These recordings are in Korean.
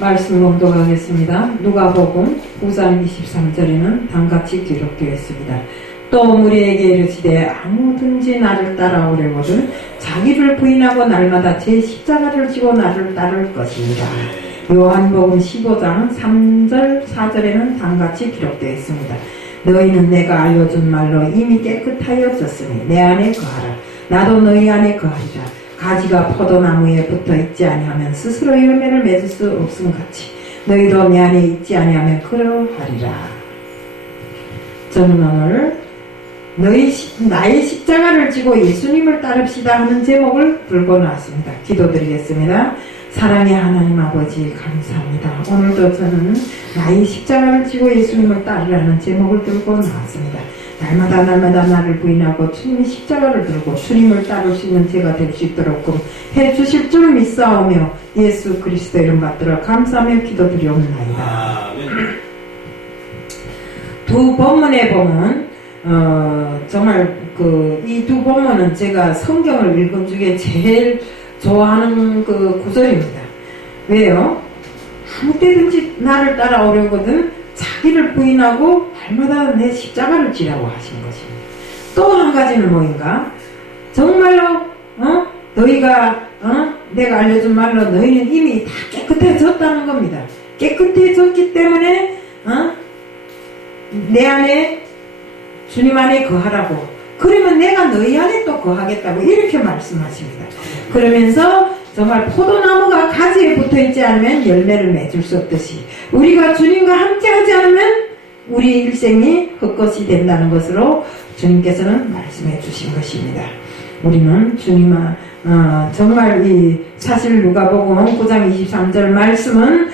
말씀 봉독하겠습니다. 누가복음 9장 23절에는 다음같이 기록되어 있습니다. 또 무리에게 이르시되 아무든지 나를 따라오려거든 자기를 부인하고 날마다 제 십자가를 지고 나를 따를 것입니다. 요한복음 15장 3절 4절에는 다음같이 기록되어 있습니다. 너희는 내가 알려준 말로 이미 깨끗하여졌으니 내 안에 거하라. 나도 너희 안에 거하리라. 가지가 포도나무에 붙어 있지 아니하면 스스로 열매를 맺을 수 없음 같이 너희도 내 안에 있지 아니하면 그러하리라. 저는 오늘 나의 십자가를 지고 예수님을 따릅시다 하는 제목을 들고 나왔습니다. 기도드리겠습니다. 사랑의 하나님 아버지 감사합니다. 오늘도 저는 나의 십자가를 지고 예수님을 따르라는 제목을 들고 나왔습니다. 날마다 나를 부인하고 주님의 십자가를 들고 주님을 따를 수 있는 제가 될 수 있도록 해주실 줄 믿사오며 예수 그리스도 이름 받들어 감사하며 기도드리옵나이다. 두 본문에 보면 정말 이 두 본문은 제가 성경을 읽은 중에 제일 좋아하는 구절입니다. 왜요? 아무 때든지 나를 따라오려거든 자기를 부인하고 날마다 내 십자가를 지라고 하신 것입니다. 또 한 가지는 뭐인가? 정말로 너희가 내가 알려준 말로 너희는 이미 다 깨끗해졌다는 겁니다. 깨끗해졌기 때문에 내 안에 주님 안에 거하라고. 그러면 내가 너희 안에 또 거하겠다고 이렇게 말씀하십니다. 그러면서 정말 포도나무가 가지에 붙어있지 않으면 열매를 맺을 수 없듯이 우리가 주님과 함께하지 않으면 우리 일생이 헛것이 된다는 것으로 주님께서는 말씀해 주신 것입니다. 우리는 정말 사실 누가복음 9장 23절 말씀은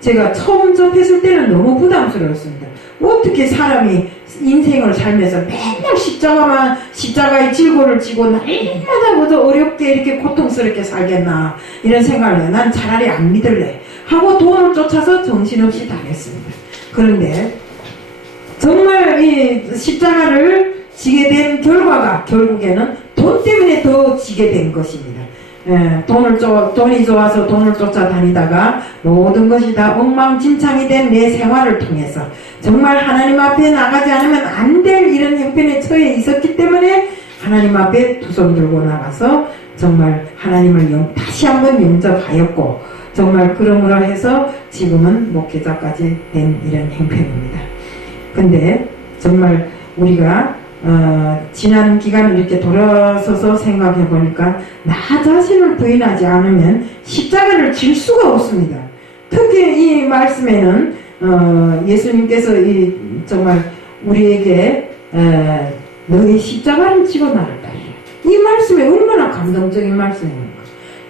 제가 처음 접했을 때는 너무 부담스러웠습니다. 어떻게 사람이 인생을 살면서 맨날 십자가의 질고를 지고 날마다 그저 어렵게 이렇게 고통스럽게 살겠나 이런 생각을 해요. 난 차라리 안 믿을래 하고 돈을 쫓아서 정신없이 다녔습니다. 그런데 정말 이 십자가를 지게 된 결과가 결국에는 돈 때문에 더 지게 된 것입니다. 돈이 좋아서 돈을 쫓아다니다가 모든 것이 다 엉망진창이 된 내 생활을 통해서 정말 하나님 앞에 나가지 않으면 안 될 이런 형편에 처해 있었기 때문에 하나님 앞에 두 손 들고 나가서 정말 하나님을 다시 한번 영접하였고 정말 그러므로 해서 지금은 목회자까지 된 이런 형편입니다. 근데 정말 우리가 지난 기간을 이렇게 돌아서서 생각해 보니까 나 자신을 부인하지 않으면 십자가를 질 수가 없습니다. 특히 이 말씀에는 예수님께서 정말 우리에게 너희 십자가를 지고 나를 따르라. 이 말씀이 얼마나 감동적인 말씀입니까?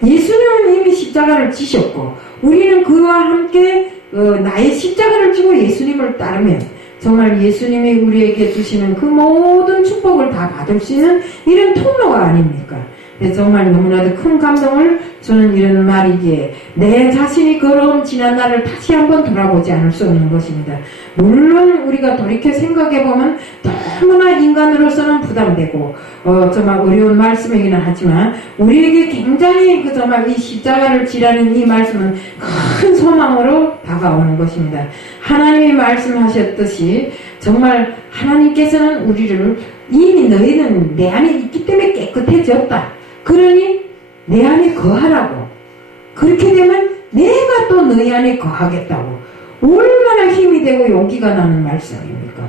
예수님은 이미 십자가를 지셨고 우리는 그와 함께 나의 십자가를 지고 예수님을 따르면 정말 예수님이 우리에게 주시는 그 모든 축복을 다 받을 수 있는 이런 통로가 아닙니까? 정말 너무나도 큰 감동을 주는 이런 말이기에 내 자신이 걸어온 지난 날을 다시 한번 돌아보지 않을 수 없는 것입니다. 물론 우리가 돌이켜 생각해보면 너무나 인간으로서는 부담되고 정말 어려운 말씀이기는 하지만 우리에게 굉장히 정말 이 십자가를 지라는 이 말씀은 큰 소망으로 다가오는 것입니다. 하나님이 말씀하셨듯이 정말 하나님께서는 우리를 이미 너희는 내 안에 있기 때문에 깨끗해졌다. 그러니 내 안에 거하라고. 그렇게 되면 내가 또 너희 안에 거하겠다고. 얼마나 힘이 되고 용기가 나는 말씀입니까?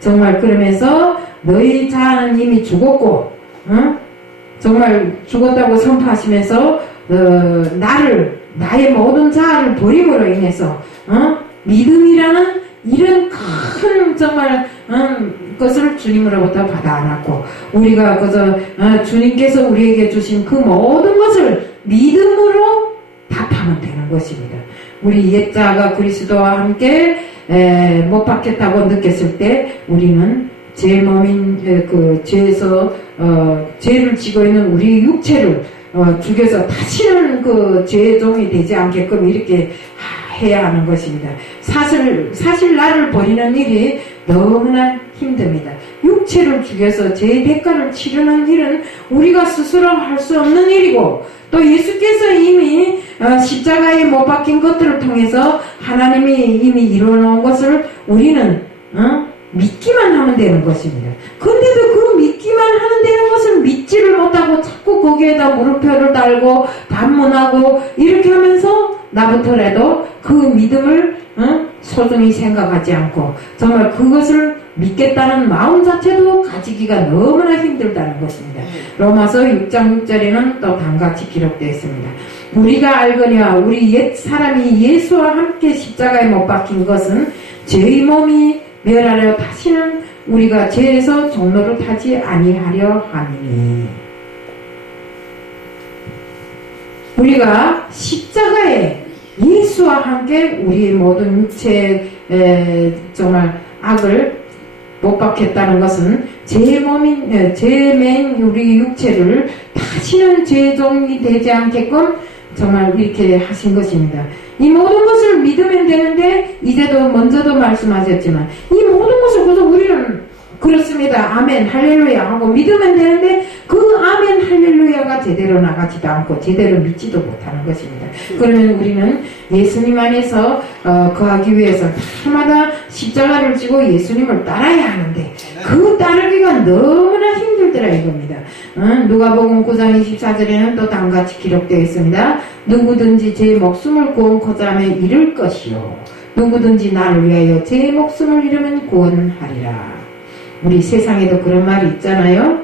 정말 그러면서 너희 자아는 이미 죽었고 정말 죽었다고 선포하시면서 나의 모든 자아를 버림으로 인해서 믿음이라는 이런 큰 정말 것을 주님으로부터 받아 안았고 우리가 그저 주님께서 우리에게 주신 그 모든 것을 믿음으로 답하면 되는 것입니다. 우리 옛자가 그리스도와 함께 못 박혔다고 느꼈을 때 우리는 제 몸인 죄에서 죄를 지고 있는 우리 육체를 죽여서 다시는 그 죄의 종이 되지 않게끔 이렇게 해야 하는 것입니다. 사실 나를 버리는 일이 너무나 힘듭니다. 육체를 죽여서 제 대가를 치르는 일은 우리가 스스로 할 수 없는 일이고, 또 예수께서 이미 십자가에 못 박힌 것들을 통해서 하나님이 이미 이루어놓은 것을 우리는 믿기만 하면 되는 것입니다. 근데도 그 믿기만 하면 되는 것을 믿지를 못하고 자꾸 거기에다 물음표를 달고 반문하고 이렇게 하면서 나부터라도 그 믿음을 소중히 생각하지 않고 정말 그것을 믿겠다는 마음 자체도 가지기가 너무나 힘들다는 것입니다. 로마서 6장 6절에는 또 다음같이 기록되어 있습니다. 우리가 알거니와 우리 옛 사람이 예수와 함께 십자가에 못 박힌 것은 죄의 몸이 멸하려 다시는 우리가 죄에서 종로를 타지 아니하려 함이니. 우리가 십자가에 예수와 함께 우리 모든 육체의 정말 악을 못 박혔다는 것은 죄맨 우리 육체를 다시는 죄종이 되지 않게끔 정말 이렇게 하신 것입니다. 이 모든 것을 믿으면 되는데, 이제도 먼저도 말씀하셨지만 이 모든 것을 그래서 우리는 그렇습니다. 아멘 할렐루야 하고 믿으면 되는데 그 아멘 할렐루야가 제대로 나가지도 않고 제대로 믿지도 못하는 것입니다. 그러면 우리는 예수님 안에서 거하기 위해서 날마다 십자가를 지고 예수님을 따라야 하는데 그 따르기가 너무나 힘들더라 이겁니다. 누가복음 9장 24절에는 또 다음같이 기록되어 있습니다. 누구든지 제 목숨을 구원코자 하며 잃을 것이요 누구든지 나를 위하여 제 목숨을 잃으면 구원하리라. 우리 세상에도 그런 말이 있잖아요.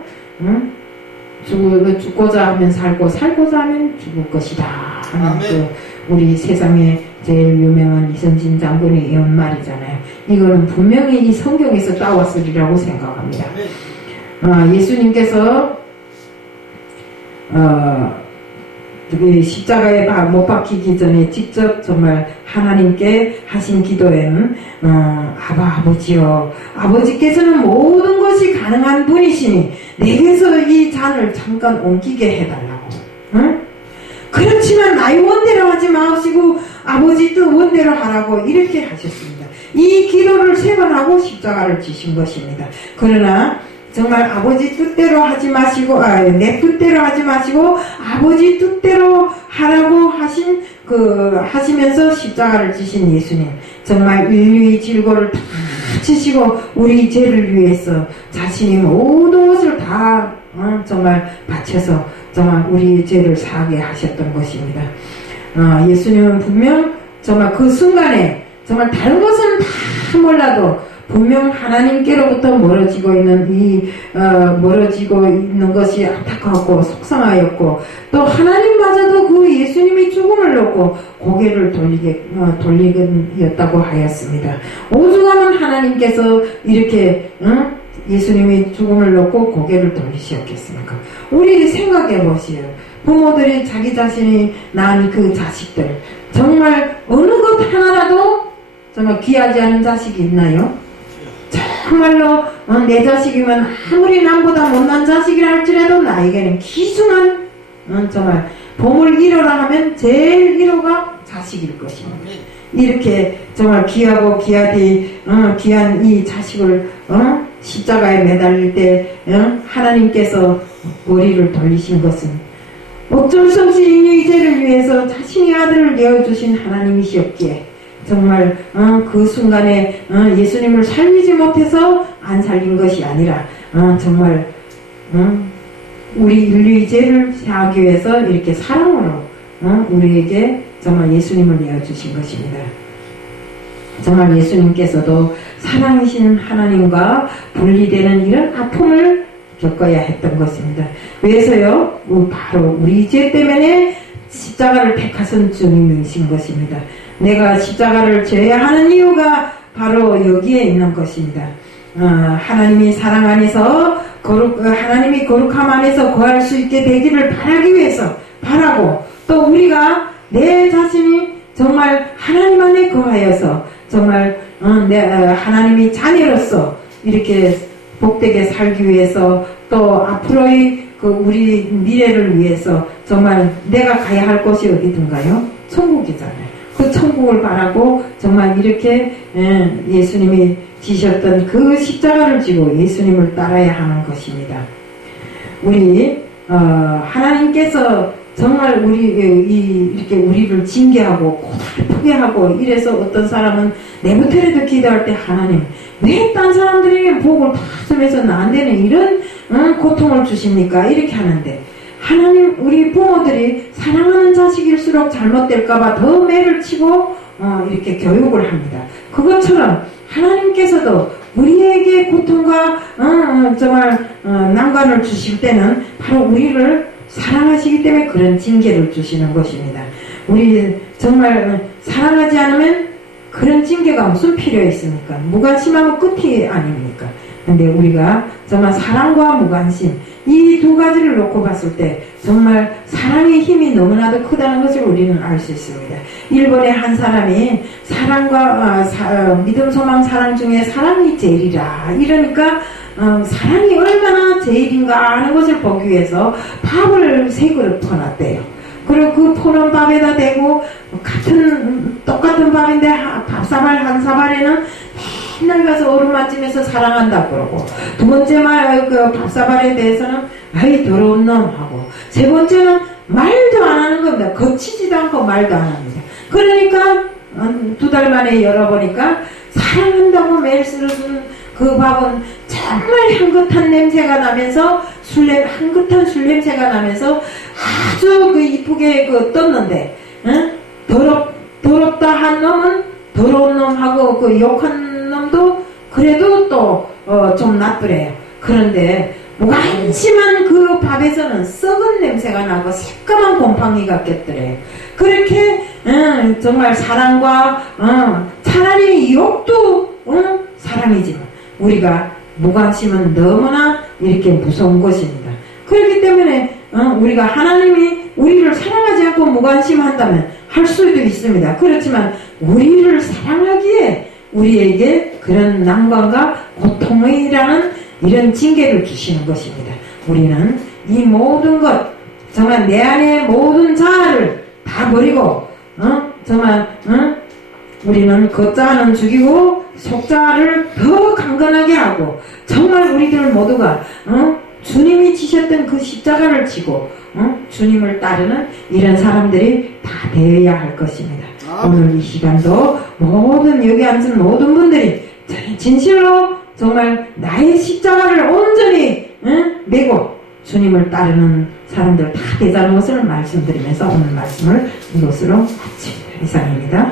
죽고자 하면 살고 살고자 하면 죽을 것이다 하는 그 우리 세상에 제일 유명한 이선진 장군의 이런 말이잖아요. 이거는 분명히 이 성경에서 따왔으리라고 생각합니다. 예수님께서 십자가에 못 박히기 전에 직접 정말 하나님께 하신 기도에는 아버지요, 아버지께서는 모든 것이 가능한 분이시니 내게서 이 잔을 잠깐 옮기게 해달라고. 그렇지만 나의 원대로 하지 마시고 아버지 뜻 원대로 하라고 이렇게 하셨습니다. 이 기도를 3번 하고 십자가를 지신 것입니다. 그러나 정말 아버지 뜻대로 하지 마시고, 내 뜻대로 하지 마시고, 아버지 뜻대로 하라고 하시면서 십자가를 지신 예수님. 정말 인류의 질고를 다 지시고, 우리 죄를 위해서 자신이 모든 것을 다, 정말 바쳐서, 정말 우리 죄를 사하게 하셨던 것입니다. 예수님은 분명, 정말 그 순간에, 정말 다른 것은 다 몰라도, 분명 하나님께로부터 멀어지고 있는 것이 안타까웠고 속상하였고 또 하나님마저도 그 예수님이 죽음을 놓고 고개를 돌리겠다고 하였습니다. 오죽하면 하나님께서 이렇게 예수님이 죽음을 놓고 고개를 돌리셨겠습니까? 우리 생각해 보시오. 부모들이 자기 자신이 낳은 그 자식들 정말 어느 것 하나라도 정말 귀하지 않은 자식이 있나요? 정말로 내 자식이면 아무리 남보다 못난 자식이라 할지라도 나에게는 귀중한 정말 보물 1호라 하면 제일 1호가 자식일 것입니다. 이렇게 정말 귀하고 귀한 이 자식을 십자가에 매달릴 때 하나님께서 머리를 돌리신 것은 어쩔 수 없이 인류의 죄를 위해서 자신의 아들을 내어주신 하나님이시었기에 정말 그 순간에 예수님을 살리지 못해서 안 살린 것이 아니라 정말 우리 인류의 죄를 사하기 위해서 이렇게 사랑으로 우리에게 정말 예수님을 내어주신 것입니다. 정말 예수님께서도 사랑이신 하나님과 분리되는 이런 아픔을 겪어야 했던 것입니다. 왜서요? 바로 우리 죄 때문에 십자가를 택하신 주님이신 것입니다. 내가 십자가를 져야 하는 이유가 바로 여기에 있는 것입니다. 하나님이 사랑 안에서 하나님이 거룩함 안에서 거할 수 있게 되기를 바라기 위해서 바라고 또 우리가 내 자신이 정말 하나님 안에 거하여서 정말 하나님이 자녀로서 이렇게 복되게 살기 위해서 또 앞으로의 우리 미래를 위해서 정말 내가 가야 할 곳이 어디든가요? 천국이잖아요. 그 그 천국을 바라고 정말 이렇게 예수님이 지셨던 그 십자가를 지고 예수님을 따라야 하는 것입니다. 우리 하나님께서 정말 이렇게 우리를 징계하고 고달프게 하고 이래서 어떤 사람은 내부터라도 기도할 때 하나님 왜 딴 사람들에게 복을 다 주면서 나한테는 이런 고통을 주십니까? 이렇게 하는데 하나님 우리 부모들이 사랑하는 자식일수록 잘못될까봐 더 매를 치고 이렇게 교육을 합니다. 그것처럼 하나님께서도 우리에게 고통과 정말 난관을 주실 때는 바로 우리를 사랑하시기 때문에 그런 징계를 주시는 것입니다. 우리 정말 사랑하지 않으면 그런 징계가 무슨 필요 있습니까? 무관심하면 끝이 아닙니까? 근데 우리가 정말 사랑과 무관심 이 두 가지를 놓고 봤을 때 정말 사랑의 힘이 너무나도 크다는 것을 우리는 알 수 있습니다. 일본의 한 사람이 사랑과 믿음, 소망, 사랑 중에 사랑이 제일이라 이러니까 사랑이 얼마나 제일인가 하는 것을 보기 위해서 밥을 3그릇 퍼놨대요. 그리고 그 퍼놓은 밥에다 대고 똑같은 밥인데 밥사발 한 사발에는 맨날 가서 얼음만 찜해서 사랑한다고 그러고 두 번째 그 밥사발에 대해서는 아이 더러운 놈 하고 세 번째는 말도 안 하는 겁니다. 거치지도 않고 말도 안 합니다. 그러니까 2달 만에 열어보니까 사랑한다고 매일 쓸어준 그 밥은 정말 향긋한 냄새가 나면서 향긋한 술 냄새가 나면서 아주 그 이쁘게 떴는데 더럽다 한 놈은 더러운 놈하고 그 욕한 놈도 그래도 또 좀 낫더래요. 그런데 무관심한 그 밥에서는 썩은 냄새가 나고 새까만 곰팡이가 꼈더래요. 그렇게 정말 사랑과 차라리 욕도 사랑이지만 우리가 무관심은 너무나 이렇게 무서운 것입니다. 그렇기 때문에 우리가 하나님이 우리를 사랑하지 않고 무관심한다면 할 수도 있습니다. 그렇지만 우리를 사랑하기에 우리에게 그런 난관과 고통이라는 이런 징계를 주시는 것입니다. 우리는 이 모든 것 정말 내 안에 모든 자아를 다 버리고 정말 우리는 겉자아는 죽이고 속자아를 더 강건하게 하고 정말 우리들 모두가 주님이 지셨던 그 십자가를 지고 주님을 따르는 이런 사람들이 다 되어야 할 것입니다. 오늘 이 시간도 모든 여기 앉은 모든 분들이 진실로 정말 나의 십자가를 온전히 메고 주님을 따르는 사람들 다 되자는 것을 말씀드리면서 오늘 말씀을 이것으로 마칩니다. 이상입니다.